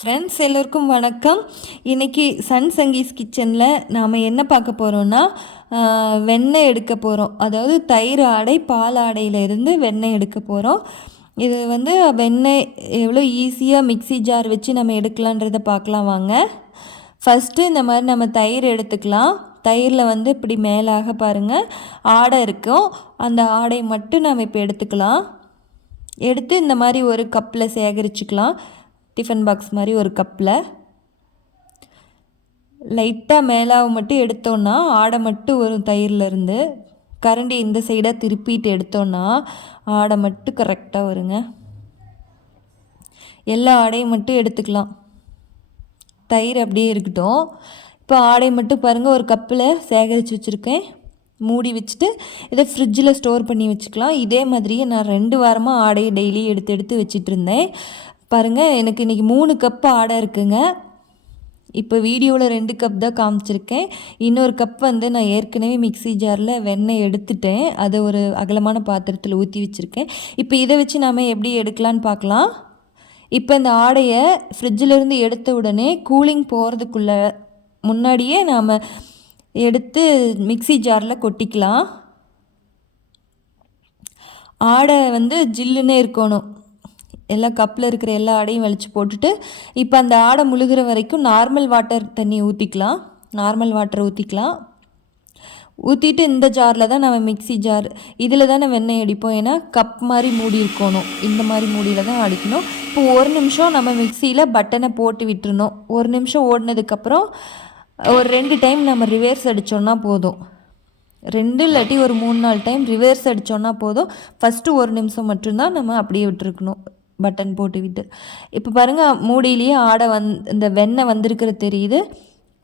Friends எல்லோருக்கும் வணக்கம். இன்றைக்கி சன் சங்கீஸ் கிச்சனில் நாம் என்ன பார்க்க போகிறோன்னா வெண்ணெய் எடுக்க போகிறோம் அதாவது தயிர் ஆடை பால் ஆடையிலிருந்து வெண்ணெய் எடுக்க போகிறோம் இது வந்து வெண்ணெய் எவ்வளோ ஈஸியாக மிக்சி ஜார் வச்சு நம்ம எடுக்கலான்றதை பார்க்கலாம் வாங்க. ஃபஸ்ட்டு இந்த மாதிரி நம்ம தயிர் எடுத்துக்கலாம். தயிரில் வந்து இப்படி மேலாக பாருங்கள் ஆடை இருக்கும். அந்த ஆடை மட்டும் நம்ம இப்போ எடுத்துக்கலாம். எடுத்து இந்த மாதிரி ஒரு கப்பில் சேகரிச்சுக்கலாம். டிஃபன் பாக்ஸ் மாதிரி ஒரு கப்பில். லைட்டாக மேலாவை மட்டும் எடுத்தோன்னா ஆடை மட்டும் வரும் தயிர்லேருந்து. கரண்டி இந்த சைடாக திருப்பிட்டு எடுத்தோன்னா ஆடை மட்டும் கரெக்டாக வருங்க. எல்லா ஆடையும் மட்டும் எடுத்துக்கலாம். தயிர் அப்படியே இருக்கட்டும். இப்போ ஆடை மட்டும் பாருங்கள் ஒரு கப்பில் சேகரித்து வச்சுருக்கேன். மூடி வச்சுட்டு இதை ஃப்ரிட்ஜில் ஸ்டோர் பண்ணி வச்சுக்கலாம். இதே மாதிரியே நான் ரெண்டு வாரமாக ஆடையை டெய்லி எடுத்து எடுத்து வச்சிட்டு இருந்தேன். பாருங்கள் எனக்கு இன்றைக்கி மூணு கப் ஆடை இருக்குங்க. இப்போ வீடியோவில் ரெண்டு கப் தான் காமிச்சிருக்கேன். இன்னொரு கப் வந்து நான் ஏற்கனவே மிக்சி ஜாரில் வெண்ணெய் எடுத்துட்டேன். அதை ஒரு அகலமான பாத்திரத்தில் ஊற்றி வச்சுருக்கேன். இப்போ இதை வச்சு நாம் எப்படி எடுக்கலான்னு பார்க்கலாம் இப்போ இந்த ஆடையை ஃப்ரிட்ஜிலேருந்து எடுத்த உடனே கூலிங் போகிறதுக்குள்ள முன்னாடியே நாம் எடுத்து மிக்சி ஜாரில் கொட்டிக்கலாம். ஆடை வந்து ஜில்லுன்னே இருக்கணும். எல்லா கப்பில் இருக்கிற எல்லா ஆடையும் வலிச்சு போட்டுட்டு இப்போ அந்த ஆடை முழுகிற வரைக்கும் நார்மல் வாட்டர் தண்ணி ஊற்றிக்கலாம் நார்மல் வாட்டரை ஊற்றிக்கலாம் ஊற்றிட்டு இந்த ஜாரில் தான் நம்ம மிக்சி ஜார் இதில் தானே வெண்ணெய் அடிப்போம். ஏன்னா கப் மாதிரி மூடி இருக்கணும். இந்த மாதிரி மூடியில் தான் அடிக்கணும். இப்போ ஒரு நிமிஷம் நம்ம மிக்சியில் பட்டனை போட்டு விட்டுருணும் ஒரு நிமிஷம் ஓடினதுக்கப்புறம் ஒரு ரெண்டு டைம் நம்ம ரிவேர்ஸ் அடித்தோன்னா போதும். ரெண்டு இல்லாட்டி ஒரு மூணு நாலு டைம் ரிவேர்ஸ் அடித்தோன்னா போதும். ஃபஸ்ட்டு ஒரு நிமிஷம் மட்டும்தான் நம்ம அப்படியே விட்டுருக்கணும். பட்டன் போட்டுக்கிட்டு இப்போ பாருங்கள் மூடியிலேயே ஆடை வந் இந்த வெண்ணெய் வந்திருக்கிற தெரியுது.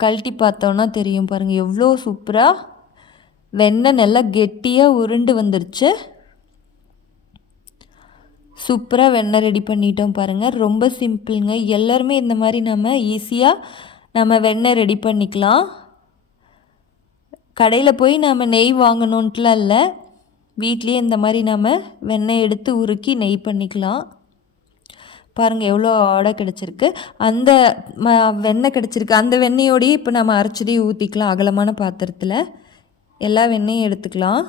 கழட்டி பார்த்தோன்னா தெரியும் பாருங்கள் எவ்வளோ சூப்பராக வெண்ணெய் நல்லா கெட்டியாக உருண்டு வந்துருச்சு. சூப்பராக வெண்ணெய் ரெடி பண்ணிட்டோம் பாருங்கள் ரொம்ப சிம்பிளுங்க. எல்லாருமே இந்த மாதிரி நம்ம ஈஸியாக நம்ம வெண்ணெய் ரெடி பண்ணிக்கலாம். கடையில் போய் நம்ம நெய் வாங்கணுன்ட்டுலாம் இல்லை. வீட்லேயே இந்த மாதிரி நம்ம வெண்ணெய் எடுத்து உருக்கி நெய் பண்ணிக்கலாம். பாருங்கள் எவ்வளோ ஆடை கிடச்சிருக்கு. அந்த ம வெண்ணெய் கிடச்சிருக்கு. அந்த வெண்ணெயோடையே இப்போ நம்ம அரைச்சதையும் ஊற்றிக்கலாம் அகலமான பாத்திரத்தில். எல்லா வெண்ணெயும் எடுத்துக்கலாம்.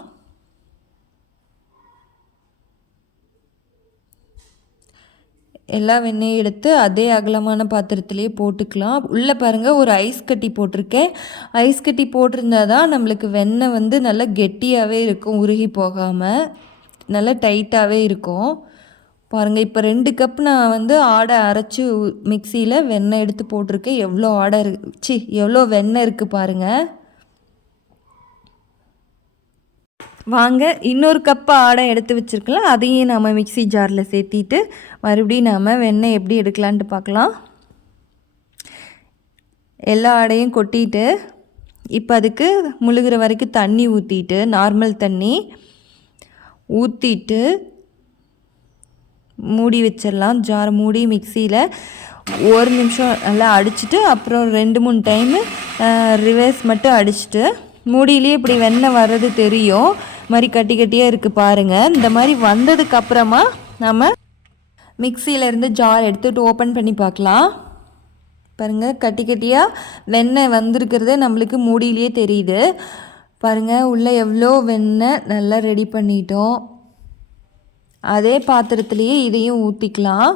எல்லா வெண்ணெயும் எடுத்து அதே அகலமான பாத்திரத்துலேயே போட்டுக்கலாம். உள்ளே பாருங்கள் ஒரு ஐஸ் கட்டி போட்டிருக்கேன். ஐஸ் கட்டி போட்டிருந்தா தான் நம்மளுக்கு வெண்ணெய் வந்து நல்லா கெட்டியாகவே இருக்கும் உருகி போகாமல் நல்லா டைட்டாகவே இருக்கும். பாருங்கள் இப்போ ரெண்டு கப் நான் வந்து ஆடை அரைச்சி மிக்சியில் வெண்ணெய் எடுத்து போட்டிருக்கேன். எவ்வளோ ஆடை சி எவ்வளோ வெண்ணெய் இருக்குது பாருங்கள் வாங்க இன்னொரு கப்பு ஆடை எடுத்து வச்சுருக்கலாம். அதையும் நம்ம மிக்சி ஜாரில் சேர்த்திட்டு மறுபடியும் நாம் வெண்ணெய் எப்படி எடுக்கலான்ட்டு பார்க்கலாம். எல்லா ஆடையும் கொட்டிட்டு இப்போ அதுக்கு முழுகிற வரைக்கும் தண்ணி ஊற்றிட்டு நார்மல் தண்ணி ஊற்றிட்டு மூடி வச்சிடலாம். ஜார் மூடி மிக்சியில் ஒரு நிமிஷம் நல்லா அடிச்சுட்டு அப்புறம் ரெண்டு மூணு டைமு ரிவர்ஸ் மட்டும் அடிச்சுட்டு மூடியிலே இப்படி வெண்ணெய் வர்றது தெரியும். மாதிரி கட்டி கட்டியாக இருக்குது பாருங்கள் இந்த மாதிரி வந்ததுக்கப்புறமா நம்ம மிக்சியிலேருந்து ஜார் எடுத்துகிட்டு ஓப்பன் பண்ணி பார்க்கலாம். பாருங்கள் கட்டி கட்டியாக வெண்ணெய் வந்திருக்கிறது நம்மளுக்கு மூடியிலேயே தெரியுது. பாருங்கள் உள்ளே எவ்வளோ வெண்ணெய் நல்லா ரெடி பண்ணிட்டோம். அதே பாத்திரத்துலேயே இதையும் ஊற்றிக்கலாம்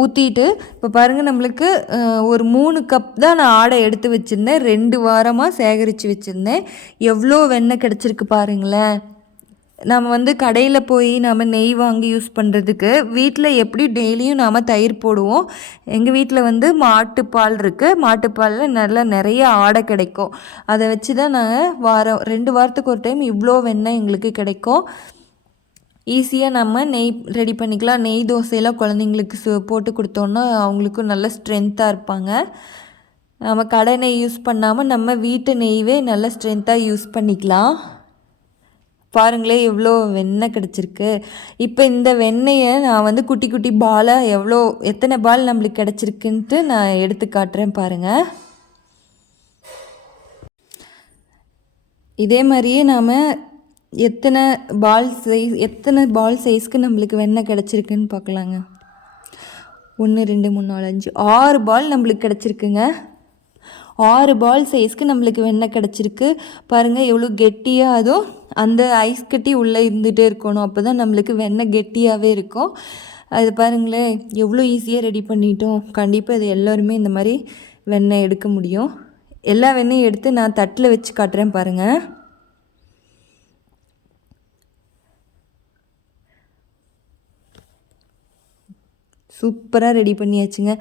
ஊற்றிட்டு இப்போ பாருங்கள் நம்மளுக்கு ஒரு மூணு கப் தான் நான் ஆடை எடுத்து வச்சுருந்தேன். ரெண்டு வாரமாக சேகரித்து வச்சுருந்தேன். எவ்வளோ வெண்ணெய் கிடச்சிருக்கு பாருங்களேன். நம்ம வந்து கடையில் போய் நம்ம நெய் வாங்கி யூஸ் பண்ணுறதுக்கு வீட்டில் எப்படி டெய்லியும் நாம் தயிர் போடுவோம். எங்கள் வீட்டில் வந்து மாட்டுப்பால் இருக்குது மாட்டுப்பாலில் நல்லா நிறைய ஆடை கிடைக்கும். அதை வச்சு தான் நாங்கள் வாரம் ரெண்டு வாரத்துக்கு ஒரு டைம் இவ்வளோ வெண்ணெய் எங்களுக்கு கிடைக்கும். ஈஸியாக நம்ம நெய் ரெடி பண்ணிக்கலாம். நெய் தோசையெல்லாம் குழந்தைங்களுக்கு சு போட்டு கொடுத்தோன்னா அவங்களுக்கும் நல்ல ஸ்ட்ரென்த்தாக இருப்பாங்க. நம்ம கடை நெய் யூஸ் பண்ணாமல் நம்ம வீட்டு நெய்வே நல்ல ஸ்ட்ரென்த்தாக யூஸ் பண்ணிக்கலாம். பாருங்களேன் எவ்வளோ வெண்ணெய் கிடச்சிருக்கு. இப்போ இந்த வெண்ணெயை நான் வந்து குட்டி குட்டி பாலாக எவ்வளோ எத்தனை பால் நம்மளுக்கு கிடச்சிருக்குன்ட்டு நான் எடுத்து காட்டுறேன் பாருங்கள் இதே மாதிரியே நாம் எத்தனை பால் சைஸ் எத்தனை பால் சைஸ்க்கு நம்மளுக்கு வெண்ணெய் கிடச்சிருக்குன்னு பார்க்கலாங்க. ஒன்று ரெண்டு மூணு நாலு அஞ்சு. ஆறு பால் நம்மளுக்கு கிடச்சிருக்குங்க. ஆறு பால் சைஸ்க்கு நம்மளுக்கு வெண்ணெய் கிடச்சிருக்கு. பாருங்கள் எவ்வளோ கெட்டியாக அதுவும் அந்த ஐஸ் கட்டி உள்ளே இருந்துகிட்டே இருக்கணும். அப்போ தான் நம்மளுக்கு வெண்ணெய் கெட்டியாகவே இருக்கும். அது பாருங்களேன் எவ்வளோ ஈஸியாக ரெடி பண்ணிட்டோம். கண்டிப்பாக இது எல்லோருமே இந்த மாதிரி வெண்ணெய் எடுக்க முடியும். எல்லா வெண்ணெயும் எடுத்து நான் தட்டில் வச்சு காட்டுறேன் பாருங்கள் சூப்பராக ரெடி பண்ணியாச்சுங்க.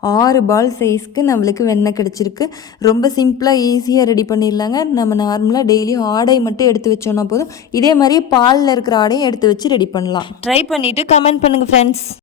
ஆறு பால் சைஸ்க்கு நம்மளுக்கு வெண்ணெய் கிடச்சிருக்கு. ரொம்ப சிம்பிளாக ஈஸியாக ரெடி பண்ணிடலாங்க. நம்ம நார்மலாக டெய்லியும் ஆடை மட்டும் எடுத்து வச்சோன்னா போதும். இதே மாதிரியே பாலில் இருக்கிற ஆடையும் எடுத்து வச்சு ரெடி பண்ணலாம். ட்ரை பண்ணிவிட்டு கமெண்ட் பண்ணுங்கள் ஃப்ரெண்ட்ஸ்